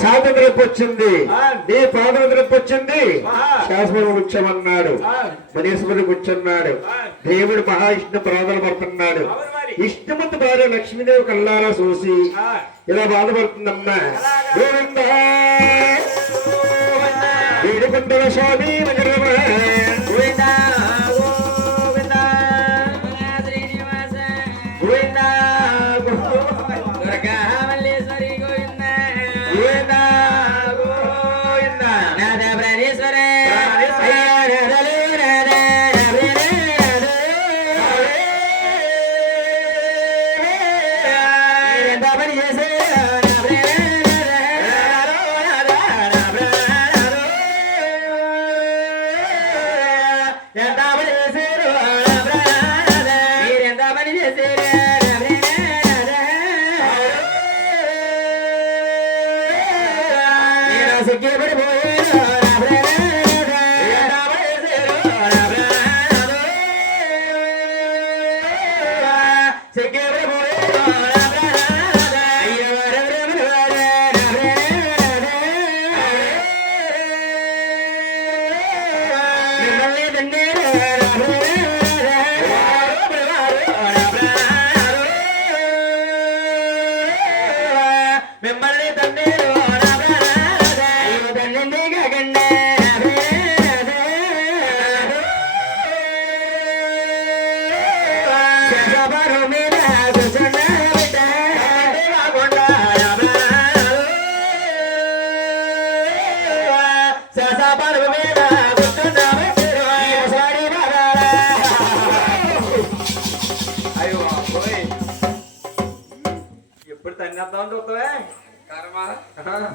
స్వాతంత్రం వచ్చింది, నీ పాదం వచ్చింది, శాశ్వతం కూర్చోమన్నాడు, మనీశ్వరుడు కూర్చున్నాడు. దేవుడు మహావిష్ణు ప్రార్థన పడుతున్నాడు. ఇష్టమంత భార్య లక్ష్మీదేవి కల్లారా చూసి ఇలా బాధపడుతుందమ్మా. వేడుకుంటున్న స్వామి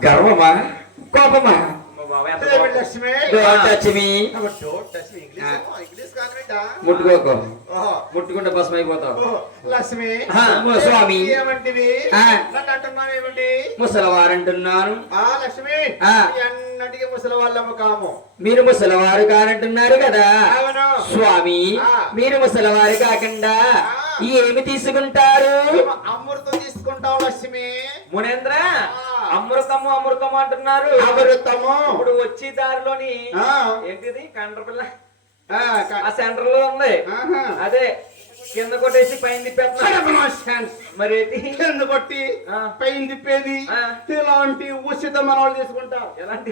గర్వమా కోపమా ముట్టుకోకు, ముట్టుకుంటే భస్మ అయిపోతావు. లక్ష్మి స్వామి ఏమంటివి? ముసలవారంటున్నాను. లక్ష్మి అన్నటికి ముసలి వాళ్ళము కాము. మీరు ముసలివారు కానంటున్నారు కదా స్వామి. మీరు ముసలివారు కాకుండా ఏమి తీసుకుంటారు? అమృతం తీసుకుంటావు లక్ష్మి. మునేంద్ర అమృతము అమృతము అంటున్నారు. అమృతము ఇప్పుడు వచ్చి దారిలోని ఏంటిది కండ్రపిల్ల ఆ సెంటర్ లో ఉంది. అదే కింద కొట్టేసి పైన తిప్పేస్తున్నారు. మరి కింద కొట్టి పైన తిప్పేది ఇలాంటి ఉచిత మనవాళ్ళు తీసుకుంటారు. ఎలాంటి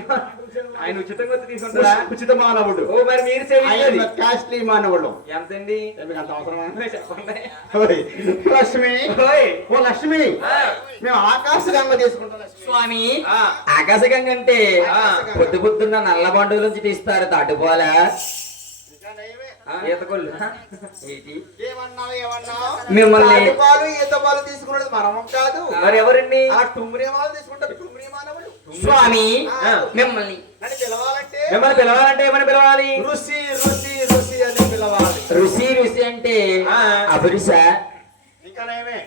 ఆయన ఉచితంగా తీసుకుంటారా? ఉచిత మానవుడు. ఓ మరి మీరు సేవించేది కాస్ట్లీ మానవుడు. ఎంతండి? అంత అవసరమా? చెప్పండి. లక్ష్మి ఓ లక్ష్మి మేము ఆకాశగంగ తీసుకుంటాం స్వామి. ఆకాశగంగ అంటే పొద్దు పొద్దున్న నల్ల బండుల నుంచి తీస్తారు తాటుపోలా ఈతకొల్లు. మిమ్మల్ని ఈత పాలు తీసుకున్నది మనం కాదు. మరి ఎవరండి? టుమ్రి వాళ్ళు తీసుకుంటారు. టుమ్రి మానవులు. స్వామి మిమ్మల్ని మిమ్మల్ని పిలవాలంటే ఏమని పిలవాలి? ఋషి ఋషి ఋషి అని పిలవాలి. ఋషి ఋషి అంటే అభిరుష. ఇంకానేమే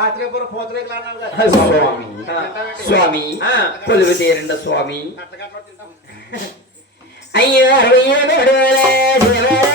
ఆ త్రిపుర పోతలేకలు అన్నారు కదా స్వామి. స్వామి కొలువు తీరండి స్వామి. అయ్యో 67